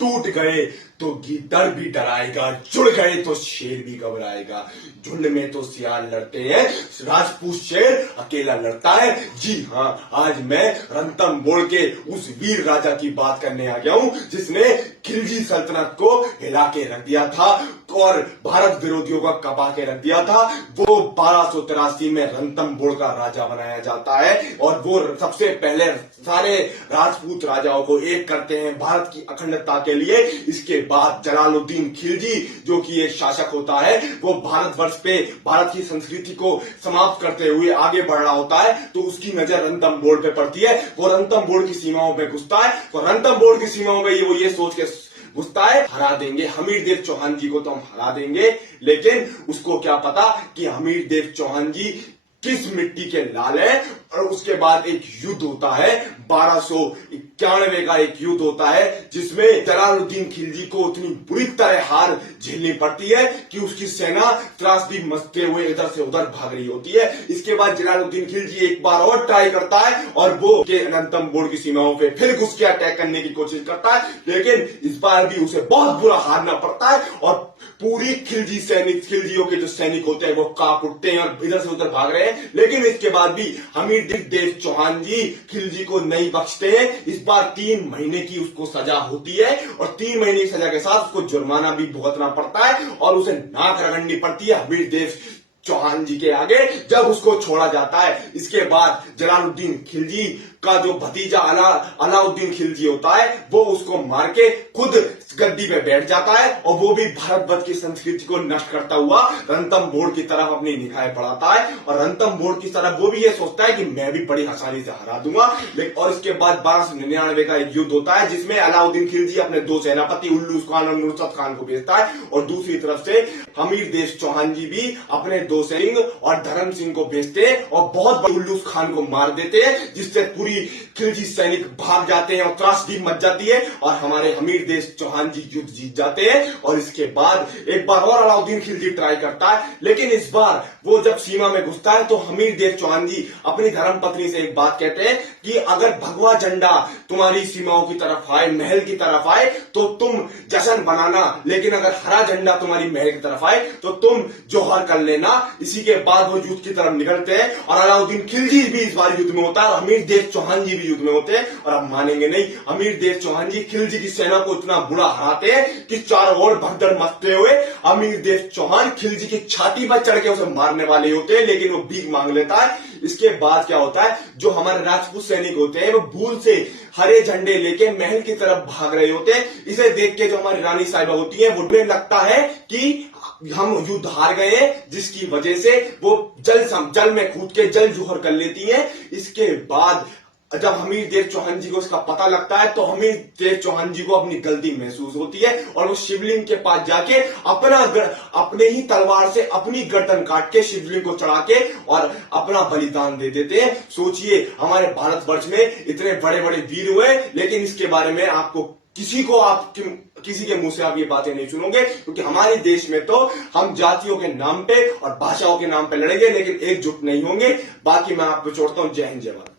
टूट गए तो गीदड़ भी डराएगा, जुड़ गए तो शेर भी घबराएगा। झुंड में तो सियार लड़ते हैं, राजपूत शेर अकेला लड़ता है। जी हाँ, आज मैं रणथंभौर के उस वीर राजा की बात करने आ गया हूँ जिसने खिलजी सल्तनत को हिला के रख दिया था और भारत विरोधियों का कपा के रख दिया था। वो 1283 में रणथंभौर का राजा बनाया जाता है और वो सबसे पहले सारे राजपूत राजाओं को एक करते हैं भारत की अखंडता के लिए। इसके बाद जलालुद्दीन खिलजी जो कि एक शासक होता है, वो भारतवर्ष पे भारत की संस्कृति को समाप्त करते हुए आगे बढ़ रहा होता है, तो उसकी नजर रणथंभौर पे पड़ती है। वो रणथंभौर की सीमाओं पे घुसता है, तो रणथंभौर की सीमाओं में वो ये सोच के घुसता है, हरा देंगे हमीरदेव चौहान जी को, तो हम हरा देंगे। लेकिन उसको क्या पता कि हमीरदेव चौहान जी किस मिट्टी के लाल है। और उसके बाद एक युद्ध होता है, 1291 का एक युद्ध होता है जिसमें जलालुद्दीन खिलजी को उतनी बुरी तरह हार झेलनी पड़ती है कि उसकी सेना त्रासदी मचते हुए इधर से उधर भाग रही होती है। इसके बाद जलालुद्दीन खिलजी एक बार और ट्राई करता है और वो के रणथंभौर की सीमाओं पे फिर घुस के अटैक करने की कोशिश करता है, लेकिन इस बार भी उसे बहुत बुरा हारना पड़ता है और पूरी खिलजियों के जो सैनिक होते हैं वो कांप उठते हैं और इधर से उधर भाग रहे हैं। लेकिन इसके बाद भी हमीरदेव चौहान जी खिलजी को नहीं बख्शते हैं। इस बार 3 महीने की उसको सजा होती है और 3 महीने की सजा के साथ उसको जुर्माना भी भुगतना पड़ता है और उसे नाक रगड़नी पड़ती है हमीरदेव चौहान जी के आगे जब उसको छोड़ा जाता है। इसके बाद जलालुद्दीन खिलजी का जो भतीजा अलाउद्दीन खिलजी होता है वो उसको मार के खुद गद्दी पे बैठ जाता है और वो भी भारतवर्ष की संस्कृति को नष्ट करता हुआ रणथंभौर की तरफ अपनी निगाहें बढ़ाता है और रणथंभौर की तरफ वो भी ये सोचता है कि मैं भी बड़ी आसानी से हरा दूंगा। और इसके बाद 1299 का एक युद्ध होता है जिसमें अलाउद्दीन खिलजी अपने 2 सेनापति उल्लू खान और नुसरत खान को भेजता है और दूसरी तरफ से हमीरदेव चौहान जी भी अपने 2 सिंह और धर्म सिंह को भेजते हैं और बहुत बड़े उल्लू खान को मार देते हैं, जिससे पूरी खिलजी सैनिक भाग जाते हैं और त्रासदी मच जाती है और हमारे हमीरदेव चौहान जी युद्ध जीत जाते हैं। और इसके बाद एक बार और अलाउद्दीन खिलजी ट्राई करता है, लेकिन इस बार वो जब सीमा में घुसता है तो हमीरदेव चौहान जी अपनी धर्मपत्नी से एक बात कहते हैं कि अगर भगवा झंडा तुम्हारी सीमाओं की तरफ आए, महल की तरफ आए, तो तुम जश्न बनाना, लेकिन अगर हरा झंडा तुम्हारी महल की तरफ आए तो तुम जोहर कर लेना। इसी के बाद वो युद्ध की तरफ निकलते हैं और अलाउद्दीन खिलजी भी इस बार युद्ध में होता है और हमीरदेव चौहान जी भी युद्ध में होते हैं। और आप मानेंगे नहीं, हमीरदेव चौहान जी खिलजी की सेना को इतना बुरा हराते हैं कि चारों ओर भगदड़ मचते हुए हमीरदेव चौहान खिलजी की छाती पर चढ़ के उसे मारने वाले होते हैं, लेकिन वो भीख मांग लेता है। इसके बाद क्या होता है, जो हमारे राजपूत सैनिक होते हैं वो भूल से हरे झंडे लेके महल की तरफ भाग रहे होते हैं। इसे देख के जो हमारी रानी साहिबा होती है वो उन्हें लगता है कि हम युद्ध हार गए हैं, जिसकी वजह से वो जल में कूद के जल जोहर कर लेती है। इसके बाद जब हमीरदेव चौहान जी को इसका पता लगता है तो हमीरदेव चौहान जी को अपनी गलती महसूस होती है और वो शिवलिंग के पास जाके अपने ही तलवार से अपनी गर्दन काट के शिवलिंग को चढ़ा के और अपना बलिदान दे देते हैं। सोचिए, हमारे भारतवर्ष में इतने बड़े बड़े वीर हुए, लेकिन इसके बारे में आपको किसी के मुंह से आप ये बातें नहीं सुनोगे, क्योंकि हमारे देश में तो हम जातियों के नाम पे और भाषाओं के नाम पे लड़ेंगे, लेकिन एकजुट नहीं होंगे। बाकी मैं आपको छोड़ता हूं। जय हिंद, जय भारत।